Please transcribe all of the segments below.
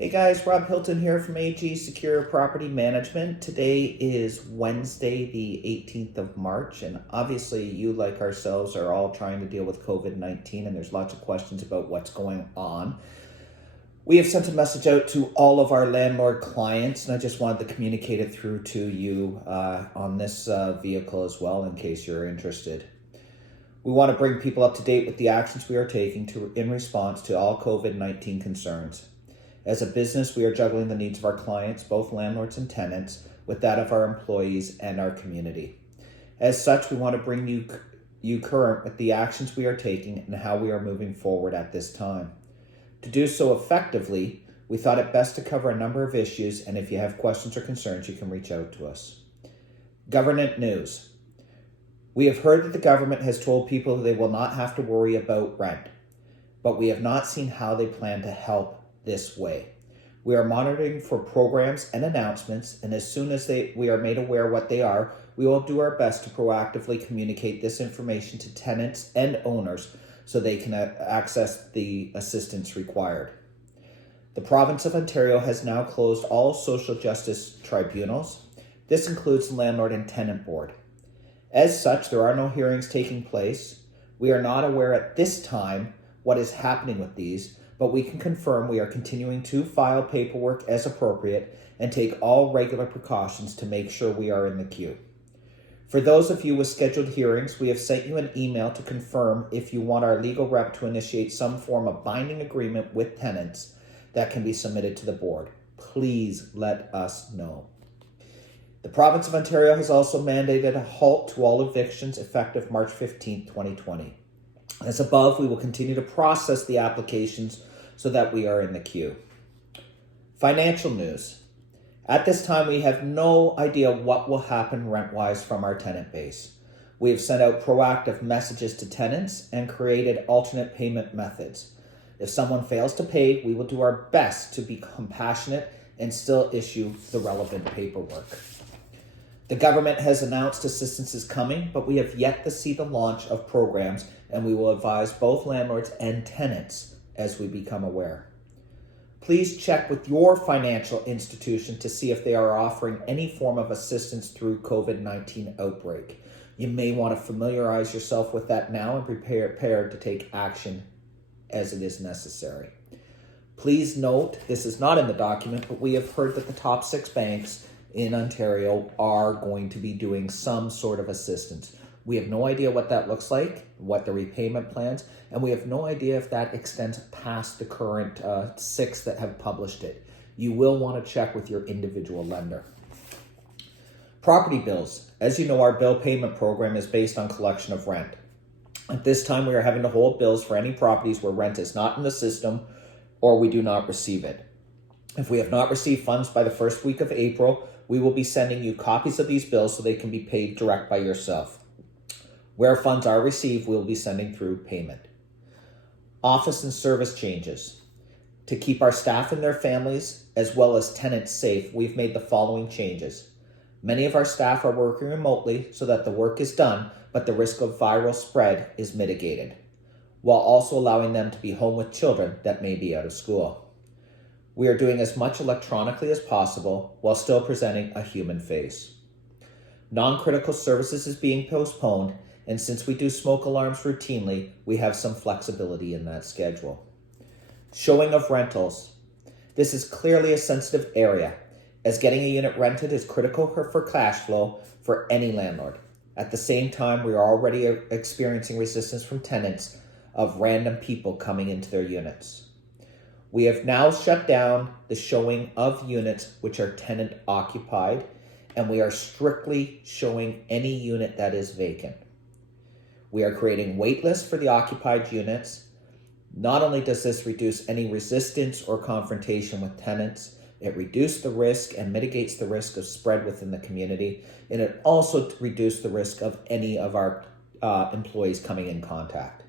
Hey guys, Rob Hilton here from AG Secure Property Management. Today is Wednesday, the 18th of March, and obviously, you, like ourselves, are all trying to deal with COVID 19, and there's lots of questions about what's going on. We have sent a message out to all of our landlord clients, and I just wanted to communicate it through to you on this vehicle as well, in case you're interested. We want to bring people up to date with the actions we are taking in response to all COVID 19 concerns. As a business, we are juggling the needs of our clients, both landlords and tenants, with that of our employees and our community. As such, we want to bring you current with the actions we are taking and how we are moving forward at this time. To do so effectively, we thought it best to cover a number of issues, and if you have questions or concerns, you can reach out to us. Government news. We have heard that the government has told people they will not have to worry about rent, but we have not seen how they plan to help this way. We are monitoring for programs and announcements, and as soon as we are made aware what they are, we will do our best to proactively communicate this information to tenants and owners so they can access the assistance required. The province of Ontario has now closed all social justice tribunals. This includes the Landlord and Tenant Board. As such, there are no hearings taking place. We are not aware at this time what is happening with these, but we can confirm we are continuing to file paperwork as appropriate and take all regular precautions to make sure we are in the queue. For those of you with scheduled hearings, we have sent you an email to confirm if you want our legal rep to initiate some form of binding agreement with tenants that can be submitted to the board. Please let us know. The province of Ontario has also mandated a halt to all evictions effective March 15, 2020. As above, we will continue to process the applications so that we are in the queue. Financial news. At this time, we have no idea what will happen rent-wise from our tenant base. We have sent out proactive messages to tenants and created alternate payment methods. If someone fails to pay, we will do our best to be compassionate and still issue the relevant paperwork. The government has announced assistance is coming, but we have yet to see the launch of programs, and we will advise both landlords and tenants as we become aware. Please check with your financial institution to see if they are offering any form of assistance through COVID-19 outbreak. You may want to familiarize yourself with that now and prepare to take action as it is necessary. Please note, this is not in the document, but we have heard that the top 6 banks in Ontario are going to be doing some sort of assistance. We have no idea what that looks like, what the repayment plans, and we have no idea if that extends past the current 6 that have published it. You will want to check with your individual lender. Property bills. As you know, our bill payment program is based on collection of rent. At this time, we are having to hold bills for any properties where rent is not in the system or we do not receive it. If we have not received funds by the first week of April, we will be sending you copies of these bills so they can be paid direct by yourself. Where funds are received, we will be sending through payment. Office and service changes. To keep our staff and their families, as well as tenants safe, we've made the following changes. Many of our staff are working remotely so that the work is done, but the risk of viral spread is mitigated, while also allowing them to be home with children that may be out of school. We are doing as much electronically as possible while still presenting a human face. Non-critical services is being postponed, and since we do smoke alarms routinely, we have some flexibility in that schedule. Showing of rentals. This is clearly a sensitive area, as getting a unit rented is critical for cash flow for any landlord. At the same time, we are already experiencing resistance from tenants of random people coming into their units. We have now shut down the showing of units which are tenant occupied, and we are strictly showing any unit that is vacant. We are creating wait lists for the occupied units. Not only does this reduce any resistance or confrontation with tenants, it reduces the risk and mitigates the risk of spread within the community, and it also reduces the risk of any of our employees coming in contact.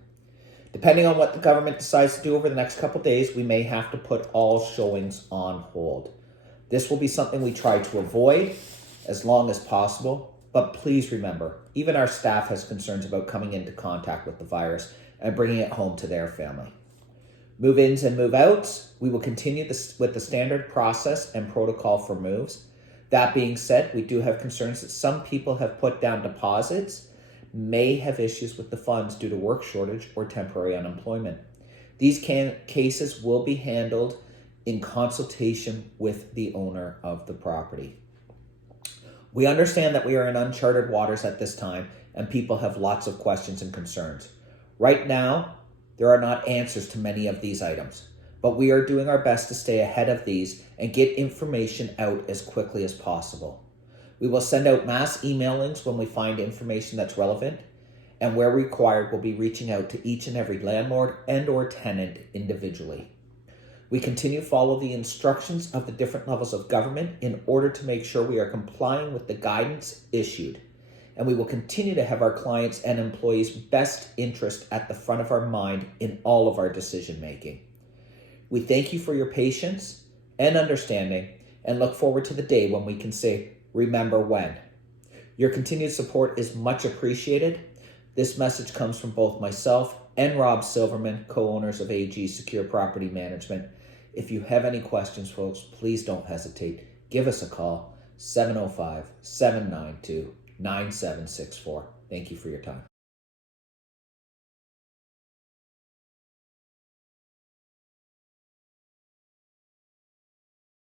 Depending on what the government decides to do over the next couple days, we may have to put all showings on hold. This will be something we try to avoid as long as possible, but please remember, even our staff has concerns about coming into contact with the virus and bringing it home to their family. Move-ins and move-outs, we will continue with the standard process and protocol for moves. That being said, we do have concerns that some people have put down deposits, may have issues with the funds due to work shortage or temporary unemployment. These cases will be handled in consultation with the owner of the property. We understand that we are in uncharted waters at this time and people have lots of questions and concerns. Right now, there are not answers to many of these items, but we are doing our best to stay ahead of these and get information out as quickly as possible. We will send out mass emailings when we find information that's relevant, and where required, we'll be reaching out to each and every landlord and or tenant individually. We continue to follow the instructions of the different levels of government in order to make sure we are complying with the guidance issued, and we will continue to have our clients' and employees' best interest at the front of our mind in all of our decision making. We thank you for your patience and understanding and look forward to the day when we can say, remember when. Your continued support is much appreciated. This message comes from both myself and Rob Silverman, co-owners of AG Secure Property Management. If you have any questions, folks, please don't hesitate. Give us a call, 705-792-9764. Thank you for your time.